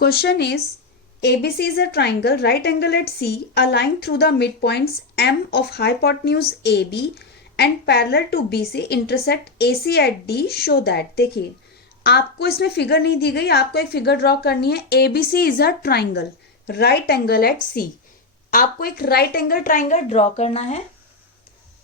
Question is, ABC is a triangle, right angle at C, a line through the midpoints M of hypotenuse AB and parallel to BC intersect AC at D. Show that. देखिए आपको इसमें figure नहीं दी गई, आपको एक figure draw करनी है. ABC is a triangle, right angle at C. आपको एक राइट एंगल ट्राइंगल ड्रॉ करना है.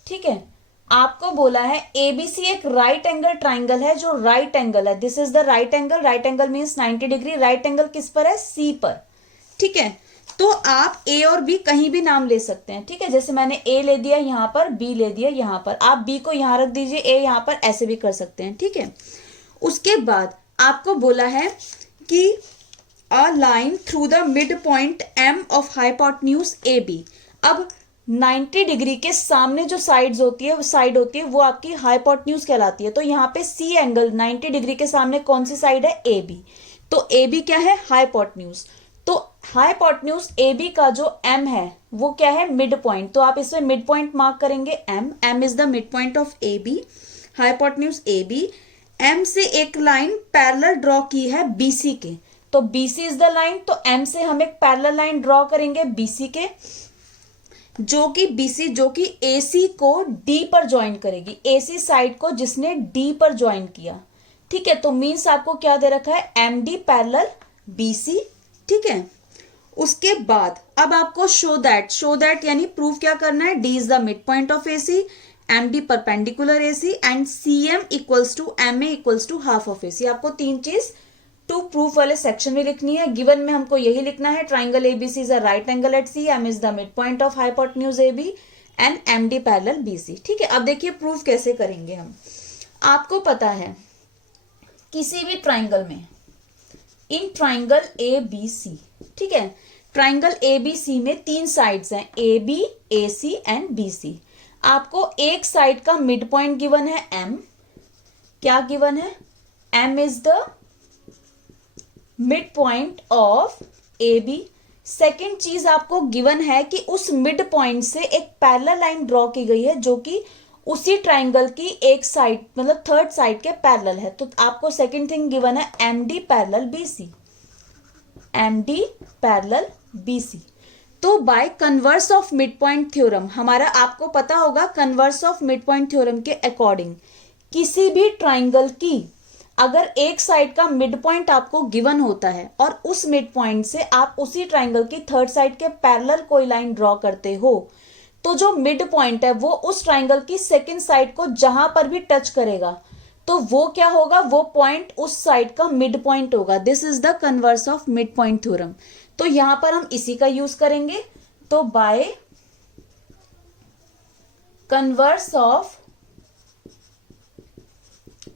ठीक है, आपको बोला है एबीसी एक राइट एंगल ट्राइंगल है जो राइट एंगल है. This is the right angle. Right angle means 90 degree. Right angle किस पर है? सी पर. ठीक है, तो आप ए और बी कहीं भी नाम ले सकते हैं. ठीक है, जैसे मैंने ए ले दिया यहां पर, बी ले दिया यहां पर, आप बी को यहां रख दीजिए, ए यहां पर, ऐसे भी कर सकते हैं. ठीक है, उसके बाद आपको बोला है कि a line through the mid point M of hypotenuse A B. अब 90 डिग्री के सामने जो साइड होती है वो आपकी हाइपोटेन्यूज कहलाती है. तो यहाँ पे सी एंगल 90 डिग्री के सामने कौन सी साइड है? A B. तो ए बी क्या है? हाइपोटेन्यूज. तो हाइपोटेन्यूज ए बी का जो एम है वो क्या है? Mid point. तो आप इसमें मिड पॉइंट मार्क करेंगे M. M is the mid point of A B, hypotenuse A B. M से एक लाइन पैरेलल ड्रॉ की है बीसी के. तो बीसी इज द लाइन. तो एम से हम एक पैरेलल लाइन ड्रॉ करेंगे बीसी के, जो कि बीसी जो कि एसी को डी पर ज्वाइन करेगी. एसी साइड को जिसने डी पर ज्वाइन किया. ठीक है, तो मीन्स आपको क्या दे रखा है? M D parallel BC. ठीक है, उसके बाद अब आपको शो दैट यानी प्रूफ क्या करना है? D is the mid point of AC, M D perpendicular AC and C M equals to M A equals to half of AC. आपको तीन चीज टू प्रूफ वाले सेक्शन में लिखनी है. गिवन में हमको यही लिखना है, triangle ABC is a right angle at C, M is the mid point of hypotenuse AB and M D parallel BC. ठीक है, अब देखिए प्रूफ कैसे करेंगे हम. आपको पता है किसी भी ट्राइंगल में, in triangle A B C, ठीक है, ट्राइंगल ए बी सी में तीन साइड्स हैं, A B, A C and B C. आपको एक साइड का मिड पॉइंट गिवन है एम. क्या गिवन है? M is the mid point of A B. Second चीज आपको गिवन है कि उस मिड पॉइंट से एक पैरेलल लाइन ड्रॉ की गई है जो कि उसी ट्राइंगल की एक साइड मतलब थर्ड साइड के पैरेलल है. तो आपको सेकेंड थिंग गिवन है M D parallel B C. M D parallel B C. तो by converse of mid point theorem, हमारा आपको पता होगा converse of mid point theorem के अकॉर्डिंग किसी भी ट्राइंगल की अगर एक साइड का मिड पॉइंट आपको गिवन होता है और उस मिड पॉइंट से आप उसी ट्राइंगल की थर्ड साइड के पैरेलल कोई लाइन ड्रॉ करते हो, तो जो मिड पॉइंट है वो उस ट्राइंगल की सेकंड साइड को जहां पर भी टच करेगा तो वो क्या होगा? वो पॉइंट उस साइड का मिड पॉइंट होगा. This is the converse of mid point theorem. तो यहां पर हम इसी का यूज करेंगे. तो by converse of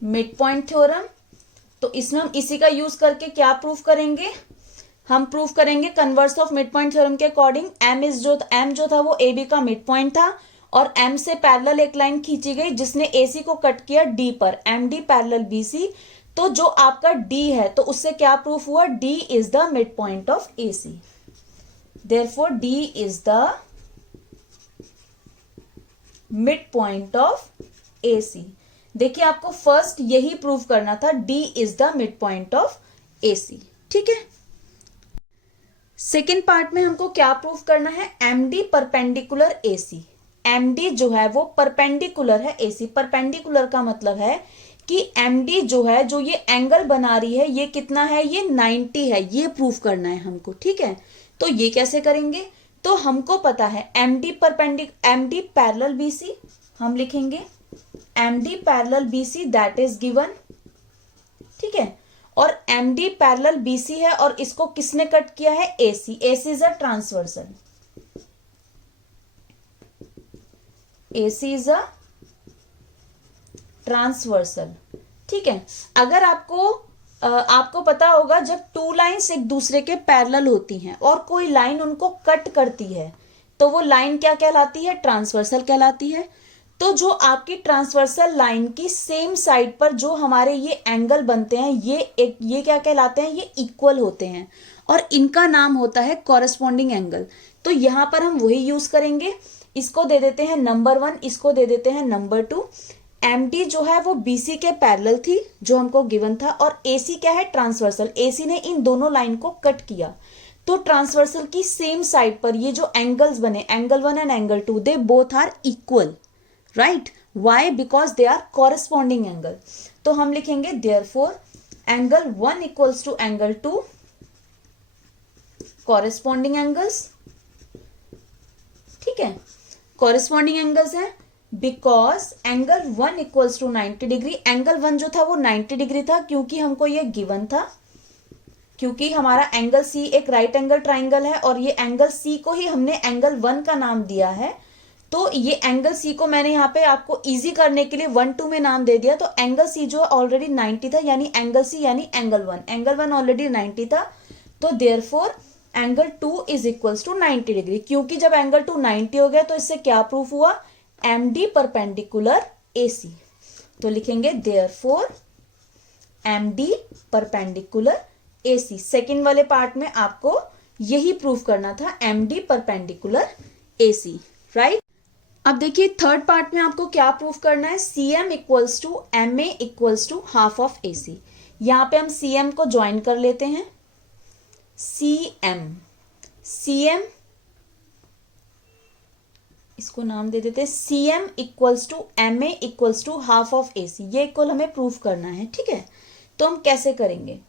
mid point theorem, तो इसमें हम इसी का यूज करके क्या प्रूफ करेंगे? हम प्रूफ करेंगे converse of mid point theorem के अकॉर्डिंग एम जो था वो ए बी का मिड पॉइंट था और एम से पैरेलल एक लाइन खींची गई जिसने एसी को कट किया डी पर, एम डी पैरेलल बीसी. तो जो आपका डी है तो उससे क्या प्रूफ हुआ? D is the mid point of AC. Therefore D is the mid point of AC. देखिए आपको फर्स्ट यही प्रूव करना था, D is the mid point of AC. ठीक है, सेकेंड पार्ट में हमको क्या प्रूव करना है? M D perpendicular AC. M D जो है वो परपेंडिकुलर है एसी. परपेंडिकुलर का मतलब है कि एम डी जो है, जो ये एंगल बना रही है, ये कितना है? ये 90 है. ये प्रूफ करना है हमको. ठीक है, तो ये कैसे करेंगे? तो हमको पता है एम डी पैरेलल बीसी, हम लिखेंगे M D parallel BC that is given. ठीक है, और एम डी पैरेलल बीसी है और इसको किसने कट किया है? AC. AC is a transversal. AC is a transversal. ठीक है, अगर आपको पता होगा जब टू लाइंस एक दूसरे के पैरेलल होती हैं और कोई लाइन उनको कट करती है तो वो लाइन क्या कहलाती है? ट्रांसवर्सल कहलाती है. तो जो आपकी ट्रांसवर्सल लाइन की सेम साइड पर जो हमारे ये एंगल बनते हैं, ये क्या कहलाते हैं? ये इक्वल होते हैं और इनका नाम होता है कॉरेस्पॉन्डिंग एंगल. तो यहां पर हम वही यूज करेंगे. इसको दे देते हैं नंबर 1, इसको दे देते हैं नंबर 2. MD जो है वो BC के पैरेलल थी जो हमको गिवन था, और AC क्या है, ट्रांसवर्सल। AC ने इन दोनों लाइन को कट किया, तो ट्रांसवर्सल की सेम साइड पर ये जो एंगल्स बने, angle 1 and angle 2, they both are equal, right. Why? Because they are corresponding angle. तो हम लिखेंगे therefore angle 1 equals to angle 2 corresponding angles, ठीक है, कॉरेस्पॉन्डिंग एंगल्स हैं। Because angle 1 equals to 90 degree, angle 1 जो था वो 90 डिग्री था क्योंकि हमको ये गिवन था, क्योंकि हमारा एंगल C एक राइट एंगल ट्राइंगल है और ये एंगल C को ही हमने एंगल 1 का नाम दिया है। तो ये एंगल C को मैंने यहाँ पे आपको इजी करने के लिए 1 2 में नाम दे दिया। तो एंगल C जो ऑलरेडी 90 था, यानी एंगल C यानी एंगल 1 ऑलरेडी 90 था, तो therefore angle 2 is equals to 90 degree. क्योंकि जब एंगल 2 90 हो गया तो इससे क्या प्रूफ हुआ, MD परपेंडिकुलर AC। तो लिखेंगे therefore MD perpendicular AC। Second वाले पार्ट में आपको यही प्रूफ करना था, MD परपेंडिकुलर AC, राइट। अब देखिए थर्ड पार्ट में आपको क्या प्रूफ करना है, CM equals to MA equals to half of AC। यहां पे हम CM को ज्वाइन कर लेते हैं, CM इसको नाम दे देते हैं CM equals to MA equals to half of AC। ये इक्वल हमें प्रूफ करना है, ठीक है। तो हम कैसे करेंगे,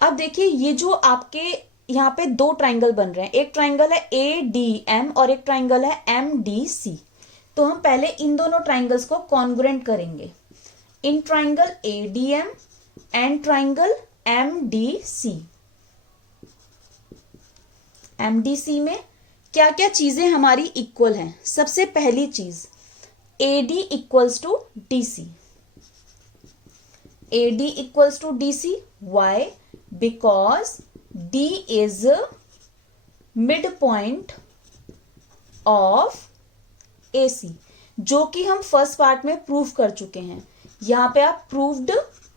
अब देखिए ये जो आपके यहाँ पे दो ट्राइंगल बन रहे हैं, एक ट्राइंगल है ADM और एक ट्राइंगल है MDC। तो हम पहले इन दोनों ट्राइंगल्स को कॉन्ग्रुएंट करेंगे, in triangle ADM and triangle MDC में क्या क्या चीजें हमारी इक्वल हैं। सबसे पहली चीज AD equals to DC, AD equals to DC। Why? Because D is mid point of AC, जो कि हम फर्स्ट पार्ट में प्रूव कर चुके हैं। यहां पे आप प्रूव्ड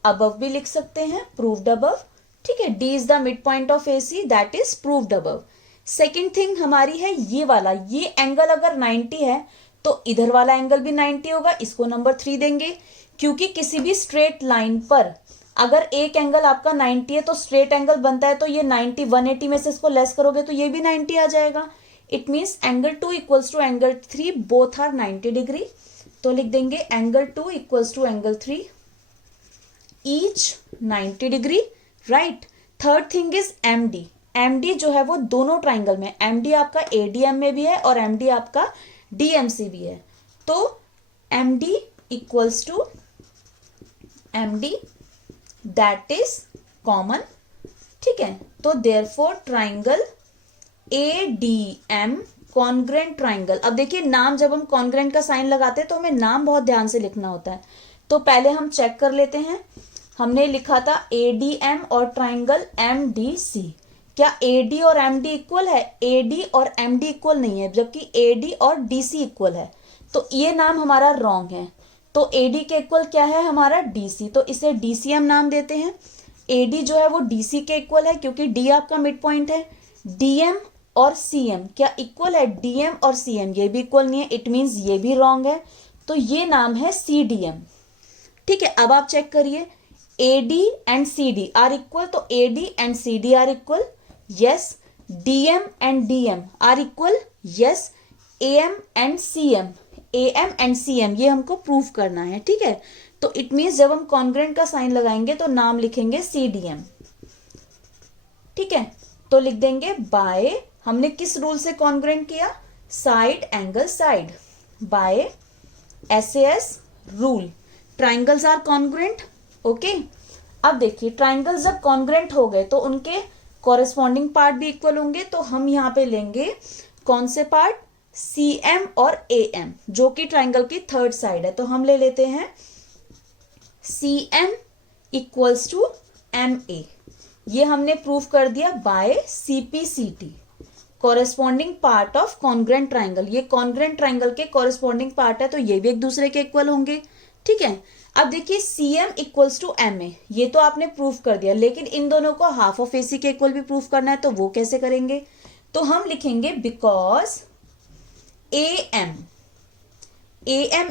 अबव भी लिख सकते हैं, प्रूव्ड अबव, ठीक है। D is the mid point of AC, that is proved above. Second thing हमारी है ये वाला, ये एंगल अगर 90 है तो इधर वाला एंगल भी 90 होगा, इसको नंबर 3 देंगे। क्योंकि किसी भी स्ट्रेट लाइन पर अगर एक एंगल आपका 90 है तो स्ट्रेट एंगल बनता है, तो ये 90 180 में से इसको लेस करोगे तो ये भी 90 आ जाएगा। It means angle 2 equals to angle 3 both are 90 degree. तो लिख देंगे angle 2 equals to angle 3 each 90 degree, right. Third thing is MD जो है वो दोनों ट्राइंगल में, MD आपका ADM में भी है और MD आपका DMC भी है। तो MD equals to MD that is common, ठीक है। तो देयरफॉर ट्राइंगल ADM कॉन्ग्रुएंट ट्राइंगल। अब देखिए नाम, जब हम कॉन्ग्रुएंट का साइन लगाते हैं तो हमें नाम बहुत ध्यान से लिखना होता है। तो पहले हम चेक कर लेते हैं, हमने लिखा था ADM और ट्राइंगल MDC। क्या AD और MD इक्वल है? AD और MD इक्वल नहीं है, जबकि AD और DC इक्वल है। तो ये नाम हमारा रॉन्ग है। तो AD के इक्वल क्या है हमारा DC, तो इसे DCM नाम देते हैं। AD जो है वो DC के इक्वल है क्योंकि D आपका मिड पॉइंट है। DM और CM क्या इक्वल है? DM और CM ये भी इक्वल नहीं है, इट मीन्स ये भी रॉन्ग है। तो ये नाम है CDM, ठीक है। अब आप चेक करिए, AD and CD are equal, तो AD and CD are equal, yes। DM and DM are equal, yes। AM and CM ये हमको प्रूव करना है, ठीक है। तो इट मीन्स जब हम कॉन्ग्रुएंट का साइन लगाएंगे तो नाम लिखेंगे CDM, ठीक है। तो लिख देंगे बाय, हमने किस रूल से कॉन्ग्रुएंट किया, side angle side, by SAS rule triangles are congruent, okay. अब देखिए ट्राइंगल्स जब कॉन्ग्रुएंट हो गए तो उनके कॉरेस्पॉन्डिंग पार्ट भी इक्वल होंगे। तो हम यहाँ पे लेंगे कौन से पार्ट, CM और AM, जो कि ट्राइंगल की थर्ड साइड है। तो हम ले लेते हैं CM इक्वल्स टू MA। ये हमने प्रूव कर दिया by CPCT, corresponding part of congruent triangle. ये कॉन्ग्रुएंट ट्राइंगल के कॉरेस्पॉन्डिंग पार्ट है, तो ये भी एक दूसरे के इक्वल होंगे, ठीक है। अब देखिए CM इक्वल्स टू MA, ये तो आपने प्रूफ कर दिया, लेकिन इन दोनों को हाफ ऑफ AC के इक्वल भी प्रूफ करना है। तो वो कैसे करेंगे, तो हम लिखेंगे because AM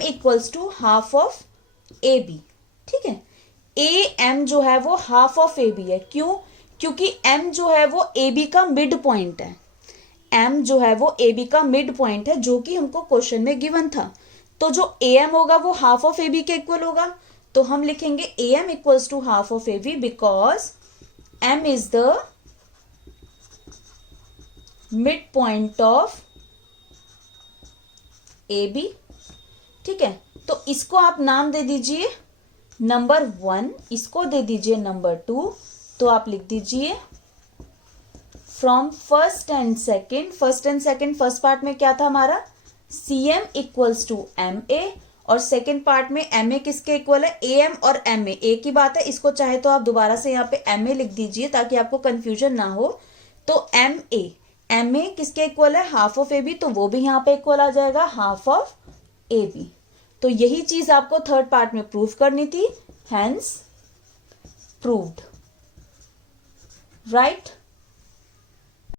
equals to half of A B, ठीक है। ए एम जो है वो हाफ ऑफ ए बी है, क्यों? क्योंकि एम जो है वो ए बी का मिड पॉइंट है, एम जो है वो ए बी का मिड पॉइंट है, जो कि हमको क्वेश्चन में गिवन था। तो जो ए एम होगा वो हाफ ऑफ ए बी के इक्वल होगा, तो हम लिखेंगे A M equals to half of A B, because M is the mid point of A B, ठीक है। तो इसको आप नाम दे दीजिए नंबर 1, इसको दे दीजिए नंबर 2, तो आप लिख दीजिए from first and second, first part में क्या था हमारा, C M equals to M A, और सेकेंड पार्ट में एम ए किसके इक्वल है, ए एम और एम ए की बात है। इसको चाहे तो आप दोबारा से यहाँ पे एम ए लिख दीजिए ताकि आपको कंफ्यूजन ना हो। तो एम ए किसके इक्वल है, हाफ ऑफ ए बी, तो वो भी यहाँ पे इक्वल आ जाएगा हाफ ऑफ ए बी। तो यही चीज आपको थर्ड पार्ट में प्रूव करनी थी, हेंस प्रूव्ड, राइट।